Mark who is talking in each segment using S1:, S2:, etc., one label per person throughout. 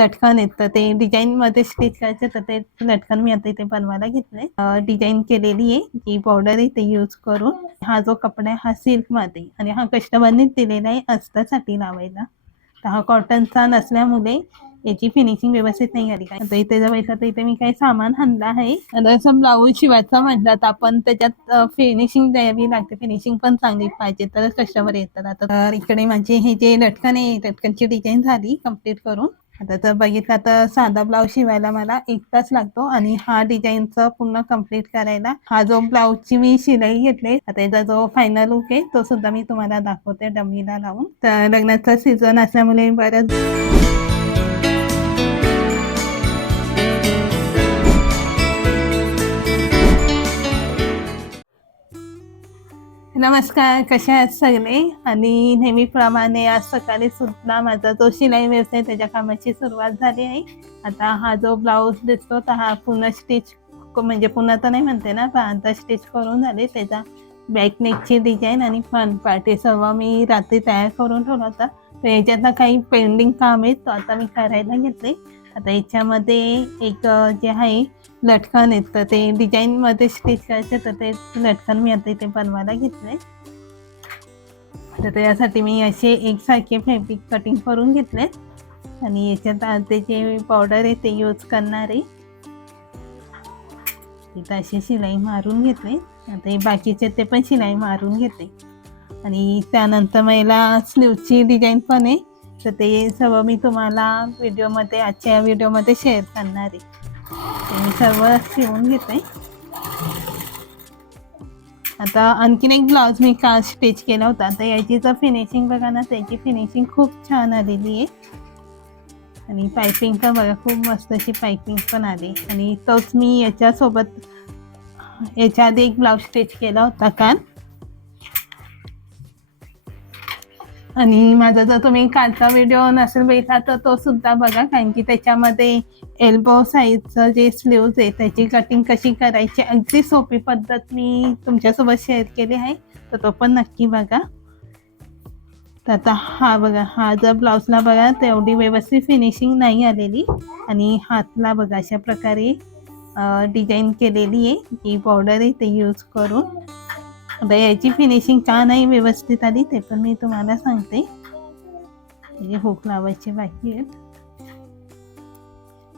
S1: लटकन येतं. ते डिझाईन मध्ये स्टिच करायचं तर ते लटकन मी आता इथे बनवायला घेतलंय. डिझाईन केलेली आहे जी बॉर्डर आहे ते यूज करून हा जो कपडा आहे हा सिल्कमध्ये आणि हा कस्टमरनेच दिलेला आहे अस्तासाठी लावायला. तर हा कॉटनचा नसल्यामुळे याची फिनिशिंग व्यवस्थित नाही आली आता इथे जर बघितलं तर इथे मी काही सामान आणलं आहे. आता असं ब्लाऊज शिवायचा म्हटलं तर आपण त्याच्यात फिनिशिंग द्यावी लागते. फिनिशिंग पण चांगली पाहिजे तरच कस्टमर येतात. आता तर इकडे माझे हे जे लटकन आहे लटकनची डिझाईन झाली कंप्लीट करून. आता जर बघितलं तर साधा ब्लाऊज शिवायला मला एक तास लागतो आणि हा डिझाईनचं पूर्ण कंप्लीट करायला हा जो ब्लाऊजची मी शिलाई घेतली आता याचा जो फायनल लुक आहे तो सुद्धा मी तुम्हाला दाखवते डमीला लावून. तर लग्नाचा सीझन असल्यामुळे बरंच नमस्कार कसे आहात सगळे? आणि नेहमीप्रमाणे आज सकाळी सुद्धा माझा जो शिलाई व्यवसाय त्याच्या कामाची सुरुवात झाली आहे. आता हा जो ब्लाऊज दिसतो तर हा पुन्हा स्टिच म्हणजे पुन्हा तर नाही म्हणते ना पण आता स्टिच करून झाले. त्याचा बॅक नेकची डिझाईन आणि फ्रंट पार्टी सर्व मी रात्री तयार करून ठेवला होता. तर याच्यातला काही पेंडिंग काम आहे तो आता मी करायला घेतले. आता याच्यामध्ये एक जे आहे लटकन येतं ते डिझाईन मध्ये स्टिच करायचं तर ते लटकन मी आता इथे बनवायला घेतले तर त्यासाठी मी असे एकसारखे फॅब्रिक कटिंग करून घेतले आणि याच्यात आता जे पावडर आहे ते यूज करणार. आहे तिथं अशी शिलाई मारून घेतले. आता हे बाकीचे ते पण शिलाई मारून घेते. आणि त्यानंतर मला स्लीवची डिझाईन पण आहे. तर ते सर्व मी तुम्हाला व्हिडिओमध्ये आजच्या व्हिडिओमध्ये शेअर करणार आहे. मी सर्व शिवून घेते. आता आणखीन एक ब्लाऊज मी काल स्टिच केला होता. तर याची जर फिनिशिंग बघा ना त्याची फिनिशिंग खूप छान आलेली आहे. आणि पायपिंग पण बघा खूप मस्त अशी पायपिंग पण आली. आणि तोच मी याच्यासोबत याच्या आधी एक ब्लाऊज स्टिच केला होता काल. आणि माझा जर तुम्ही कालचा व्हिडिओ नसेल बघितला तर तो सुद्धा बघा. कारण की त्याच्यामध्ये एल्बो साईजचं जे स्लीव्ज आहे त्याची कटिंग कशी करायची अगदी सोपी पद्धत मी तुमच्यासोबत शेअर केली आहे. तर तो पण नक्की बघा. तर आता हा बघा हा जर ब्लाऊजला बघा तेवढी व्यवस्थित फिनिशिंग नाही आलेली. आणि हातला बघा अशा प्रकारे डिझाईन केलेली आहे. जी बॉर्डर आहे ते यूज करून. आता याची फिनिशिंग का नाही व्यवस्थित आली ते पण मी तुम्हाला सांगते. हे हुक लावायचे बाकी आहेत.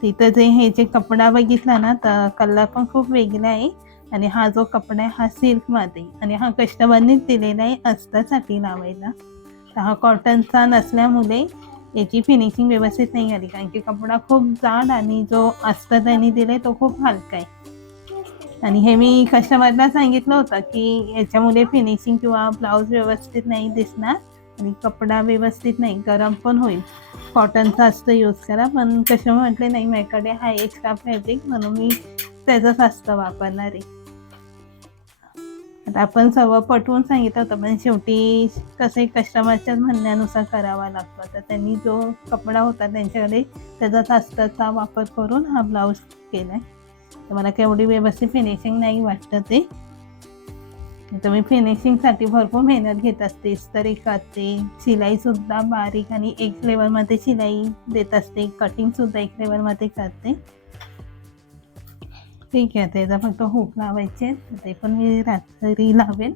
S1: तिथं जे हे जे कपडा बघितला ना तर कलर पण खूप वेगळा आहे. आणि हा जो कपडा आहे हा सिल्कमध्ये आणि हा कस्टमरनेच दिलेला आहे अस्तासाठी लावायला. तर हा कॉटनचा नसल्यामुळे याची फिनिशिंग व्यवस्थित नाही आली. कारण की कपडा खूप जाड आणि जो अस्तर त्यांनी दिलाय तो खूप हलका आहे. आणि हे मी कस्टमरला सांगितलं होतं की याच्यामुळे फिनिशिंग किंवा ब्लाऊज व्यवस्थित नाही दिसणार आणि कपडा व्यवस्थित नाही गरम पण होईल. कॉटनचा असतं यूज करा पण कस्टमर म्हटले नाही माझ्याकडे हा एक्स्ट्रा फॅब्रिक म्हणून मी त्याचंच असतं वापरणार. आहे आता आपण सर्व पटवून सांगितलं होतं पण शेवटी कसं कस्टमरच्या म्हणण्यानुसार करावा लागतो. तर त्यांनी जो कपडा होता त्यांच्याकडे त्याचाच अस्ताचा वापर करून हा ब्लाऊज केला आहे तर मला केवढी व्यवस्थित फिनिशिंग नाही वाटतं ते. तर मी फिनिशिंगसाठी भरपूर मेहनत घेत असते. इस्त्री करते शिलाईसुद्धा बारीक आणि एक लेवलमध्ये शिलाई देत असते. कटिंगसुद्धा एक लेवलमध्ये करते. ठीक आहे त्याचा फक्त हुक लावायचे ते पण मी रात्री लावेल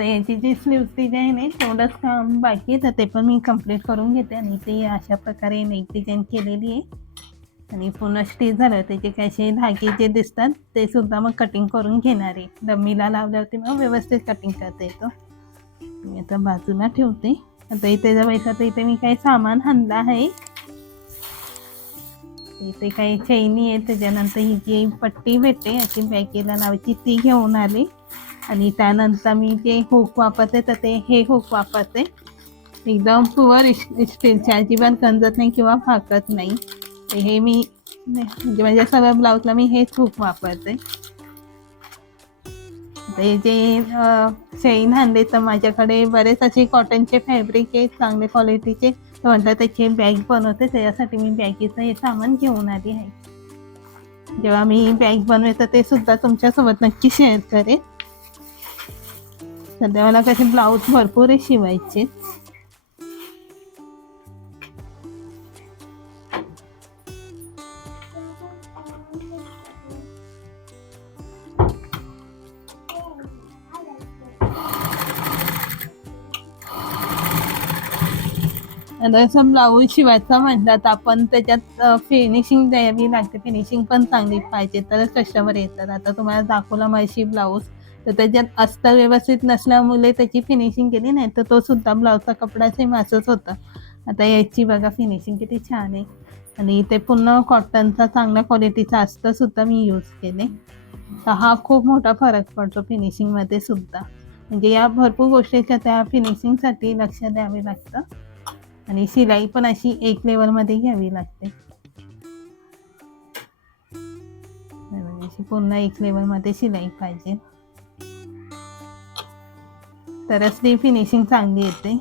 S1: तर याची जी स्लीव्स डिझाईन आहे तेवढंच काम बाकी आहे तर ते पण मी कंप्लीट करून घेते आणि ते अशा प्रकारे नेक डिझाईन केलेली आहे. आणि पूर्ण स्टिच झालं त्याचे कसे धागे जे दिसतात ते सुद्धा मग कटिंग करून घेणार आहे. डमीला लावल्यावरती मग व्यवस्थित कटिंग करता येतो. मी आता बाजूला ठेवते. आता इथे जर तर इथे मी काही सामान आणलं आहे. इथे काही चैनी आहे त्याच्यानंतर ही जी पट्टी भेटते अशी बॅगेला लावायची ती घेऊन आली. आणि त्यानंतर मी जे हुक वापरते तर ते हे हुक वापरते. एकदम पुअर स्टीलचे अजिबात गंजत नाही किंवा फाकत नाही. तर हे मी म्हणजे माझ्या सगळ्या ब्लाऊजला मी हेच हुक वापरते. ते जे चैन आणले तर माझ्याकडे बरेच असे कॉटनचे फॅब्रिक आहे चांगले क्वालिटीचे म्हणतात त्याचे बॅग बनवते त्याच्यासाठी मी बॅगीचं हे सामान घेऊन आली आहे. जेव्हा मी बॅग बनवते तर ते सुद्धा तुमच्यासोबत नक्की शेअर करेन. सध्या मला कसे ब्लाऊज भरपूर शिवायचे. जसं असं ब्लाऊज शिवायचा म्हटलं तर आपण त्याच्यात फिनिशिंग द्यावी लागते. फिनिशिंग पण चांगली पाहिजे तरच कस्टमर येतात. आता तुम्हाला दाखवला माझी ब्लाऊज तर त्याच्यात अस्तर व्यवस्थित नसल्यामुळे त्याची फिनिशिंग केली नाही. तर तो सुद्धा ब्लाऊजचा कपडा सेम असंच होता. आता याची बघा फिनिशिंग किती छान आहे. आणि ते पूर्ण कॉटनचा चांगल्या क्वालिटीचा अस्तर सुद्धा मी यूज केले. तर हा खूप मोठा फरक पडतो फिनिशिंगमध्ये सुद्धा. म्हणजे या भरपूर गोष्टीच्या त्या फिनिशिंगसाठी लक्ष द्यावे लागतं. आणि शिलाई पण अशी एक लेवलमध्ये घ्यावी लागते. अशी पूर्ण एक लेवलमध्ये शिलाई पाहिजे. तरच ती फिनिशिंग चांगली येते.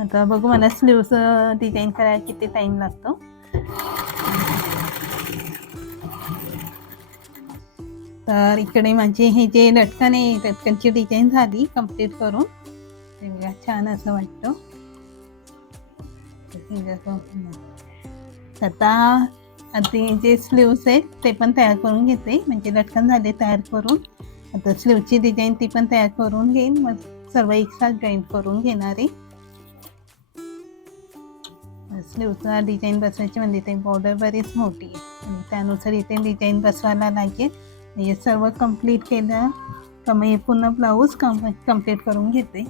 S1: आता बघू मला स्लीव्स डिझाईन करायला किती टाइम लागतो. तर इकडे माझे हे जे लटकन आहे लटकनची डिझाईन झाली कंप्लीट करून. ते छान असं वाटतं. आता ते जे स्लीव्स आहेत ते पण तयार करून घेते. म्हणजे लटकन झाले तयार करून. आता स्लीवची डिझाईन ती पण तयार करून घेईन. मग सर्व एकसाथ जॉईंट करून घेणार. आहे स्लीवचा डिझाईन बसवायची म्हणजे ते बॉर्डर बरीच मोठी आहे. आणि त्यानुसार इथे डिझाईन बसवायला लागेल. हे सर्व कंप्लीट केलं. का मग हे ब्लाऊज कम कंप्लीट करून घेते.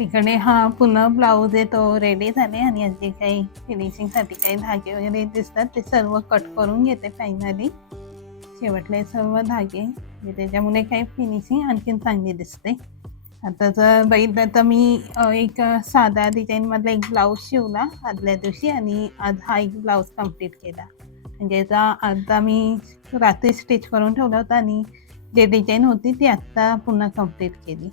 S1: तिकडे हा पुन्हा ब्लाऊज आहे तो रेडी झाले आणि आज जे काही फिनिशिंगसाठी काही धागे वगैरे दिसतात. ते सर्व कट करून घेते फायनली शेवटले सर्व धागे. म्हणजे त्याच्यामुळे काही फिनिशिंग आणखीन चांगली दिसते. आता जर बघितलं तर मी एक साधा डिझाईनमधला एक ब्लाऊज शिवला आदल्या दिवशी आणि आज हा एक ब्लाऊज कंप्लीट केला. म्हणजे याचा आता मी रात्री स्टिच करून ठेवला होता आणि जे डिझाईन होती ती आत्ता पुन्हा कंप्लीट केली.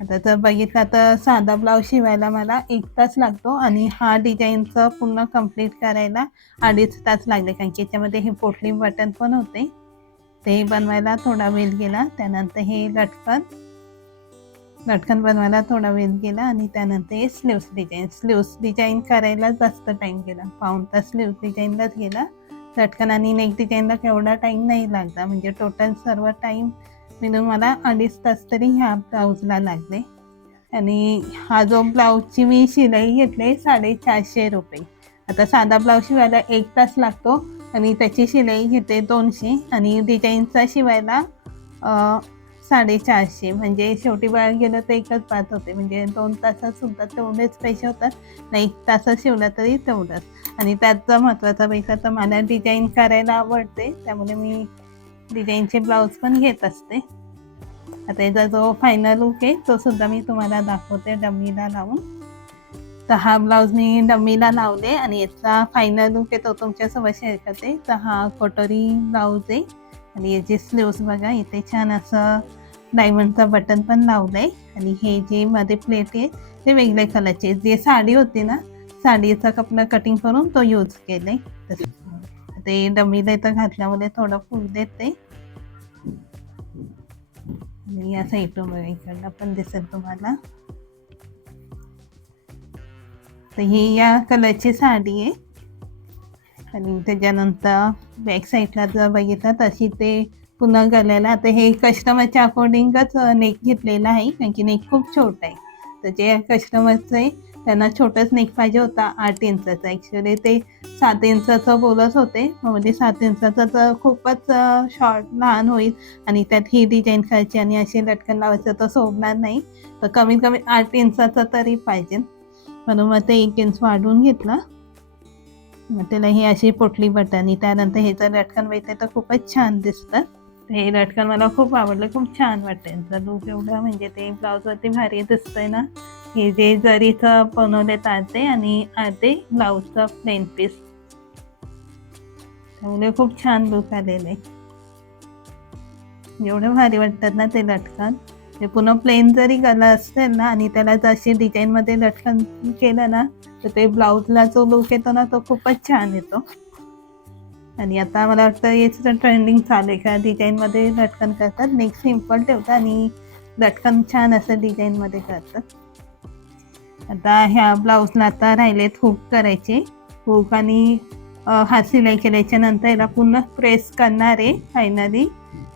S1: आता जर बघितलं तर साधा ब्लाऊज शिवायला मला एक तास लागतो आणि हा डिझाईनचं पूर्ण कंप्लीट करायला अडीच तास लागले कारण की याच्यामध्ये हे पोटली बटन पण होते. ते बनवायला थोडा वेळ गेला त्यानंतर हे लटकन लटकन बनवायला थोडा वेळ गेला आणि त्यानंतर हे स्लीव्स डिझाईन स्लीव्स डिझाईन करायला जास्त टाईम गेला पाऊण तास स्लीव्स डिझाईनलाच गेला. लटकन आणि नेक डिझाईनला केवढा टाईम नाही लागला म्हणजे टोटल सर्व टाईम मिळून मला अडीच तास तरी ह्या ब्लाऊजला लागले. आणि हा जो ब्लाऊजची मी शिलाई घेतली साडेचारशे रुपये. आता साधा ब्लाऊज शिवायला एक तास लागतो आणि त्याची शिलाई घेते दोनशे आणि डिझाईनचा शिवायला साडेचारशे. म्हणजे शेवटी बाहेर गेलं तर एकच बात होते. म्हणजे दोन तासात सुद्धा तेवढेच पैसे होतात नाही एक तासात शिवला तरी तेवढंच. आणि त्याचा महत्त्वाचा पैसा तर मला डिझाईन करायला आवडते. त्यामुळे मी डिझाईनचे ब्लाऊज पण घेत असते. आता याचा जो फायनल लुक आहे तो सुद्धा मी तुम्हाला दाखवते डमीला लावून. तर हा ब्लाऊज मी डमीला लावले आणि याचा फायनल लुक आहे तो तुमच्यासोबत शेअर करते. तर हा कटोरी ब्लाऊज आहे आणि याचे स्लीव्स बघा इथे छान असं डायमंडचं बटन पण लावलं आहे आणि हे जे मध्ये प्लेट आहे ते वेगळ्या कलरचे जे साडी होती ना साडीचा कपडा कटिंग करून तो यूज केले ते डमीला इथं घातल्यामुळे थोडं फुल देते. आणि या साईडून इकडला इकडनं पण दिसेल तुम्हाला तर ही या कलरची साडी आहे आणि त्याच्यानंतर बॅक साईडला जर बघितलं तशी ते पुन्हा गल्याला आता हे कस्टमरच्या अकॉर्डिंगच नेक घेतलेला आहे कारण की नेक खूप छोटा आहे तर जे कस्टमरचं आहे त्यांना छोटंच नेक पाहिजे होता आठ इंचाचा. ॲक्च्युली ते सात इंचाचं बोलत होते. म्हणजे सात इंचाचं तर खूपच शॉर्ट लहान होईल. आणि त्यात ही डिझाईन करायची आणि अशी लटकन लावायचं तर सोडणार नाही. तर कमीत कमी आठ इंचाचं तरी पाहिजे. म्हणून मग ते एक इंच वाढवून घेतलं. मग त्याला ही अशी पोटली बटाणी त्यानंतर हे जर लटकन बघितलं तर खूपच छान दिसतं. हे लटकन मला खूप आवडलं. खूप छान वाटतं यांचं लूक एवढं म्हणजे ते ब्लाऊजवरती भारी दिसतंय ना. हे जे जरीचं बनवले ताते आणि आते ब्लाऊजचं प्लेन पीस त्यामुळे खूप छान लुक आलेले. एवढे एवढं भारी वाटतात ना ते लटकन. ते पुन्हा प्लेन जरी गला असेल ना आणि त्याला जशी डिझाईनमध्ये लटकन केलं ना तर ते ब्लाऊजला जो लुक येतो ना तो खूपच छान येतो. आणि आता मला वाटतं हेच ट्रेंडिंग चालू आहे. का डिझाईनमध्ये लटकन करतात नेक्स्ट सिंपल ठेवतात आणि लटकन छान असं डिझाईनमध्ये करतात. आता ह्या ब्लाऊजला आता राहिलेत हुक करायचे. हुक आणि हा हात सिलाई केल्याच्यानंतर याला पुन्हा प्रेस करणार आहे फायनली.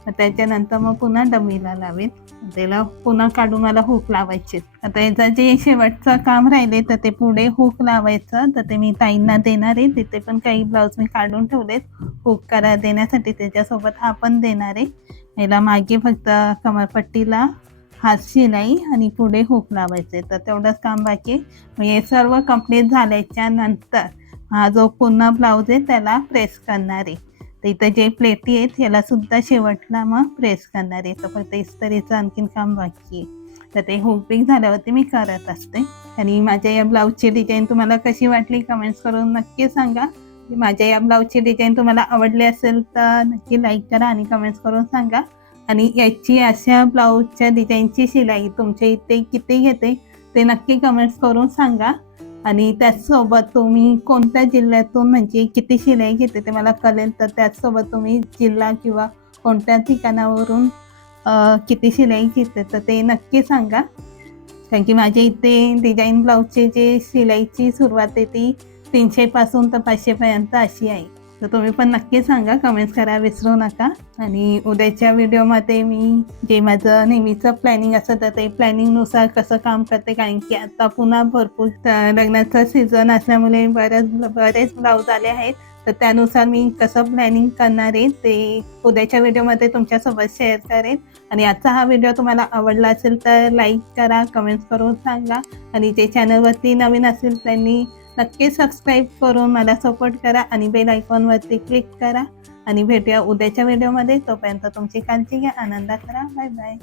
S1: त्याच्यानंतर मग पुन्हा डमीला लावेल त्याला पुन्हा काढून मला हुक लावायचे. आता याचं जे शेवटचं काम राहिले तर ते पुढे हुक लावायचं. तर ते मी ताईंना देणार आहे. तिथे पण काही ब्लाऊज मी काढून ठेवलेत. हुक करा देण्यासाठी त्याच्यासोबत हा पण देणार आहे. याला मागे फक्त कमरपट्टीला हात शिलाई आणि पुढे हुक लावायचे तर तेवढंच काम बाकी हे सर्व कंप्लीट झाल्याच्यानंतर हा जो पुन्हा ब्लाऊज आहे त्याला प्रेस करणार आहे. तर इथं जे प्लेटी आहेत याला सुद्धा शेवटला मग प्रेस करणार आहे. तर फक्त इस्तरीचं आणखीन काम बाकी आहे. तर ते हुकपिक झाल्यावरती मी करत असते. आणि माझ्या या ब्लाऊजची डिझाईन तुम्हाला कशी वाटली कमेंट्स करून नक्की सांगा. माझ्या या ब्लाऊजची डिझाईन तुम्हाला आवडली असेल तर नक्की लाईक करा आणि कमेंट्स करून सांगा. आणि याची अशा ब्लाऊजच्या डिझाईनची शिलाई तुमच्या इथे किती घेते ते नक्की कमेंट्स करून सांगा. आणि त्याचसोबत तुम्ही कोणत्या जिल्ह्यातून म्हणजे किती शिलाई घेते ते मला कळेल तर त्याचसोबत तुम्ही जिल्हा किंवा कोणत्या ठिकाणावरून किती शिलाई घेते तर ते नक्की सांगा. कारण की माझ्या इथे डिझाईन ब्लाऊजची जे शिलाईची सुरुवात आहे ती तीनशेपासून तर पाचशेपर्यंत अशी आहे. तर तुम्ही पण नक्की सांगा कमेंट्स करा विसरू नका. आणि उद्याच्या व्हिडिओमध्ये मी जे माझं नेहमीचं प्लॅनिंग असतं तर ते प्लॅनिंगनुसार कसं काम करते कारण की आता पुन्हा भरपूर लग्नाचा लग्नाचं सीझन असल्यामुळे बरेच बरेच ब्लाऊज आले आहेत. तर त्यानुसार मी कसं प्लॅनिंग करणार आहे ते उद्याच्या व्हिडिओमध्ये तुमच्यासोबत शेअर करेन. आणि आजचा हा व्हिडिओ तुम्हाला आवडला असेल तर लाईक करा कमेंट्स करून सांगा. आणि जे चॅनलवरती नवीन असेल त्यांनी नक्की सबस्क्राईब करून मला सपोर्ट करा आणि बेल आयकॉनवरती क्लिक करा. आणि भेटूया उद्याच्या व्हिडिओमध्ये तोपर्यंत तुमची काळजी घ्या. आनंदात करा बाय बाय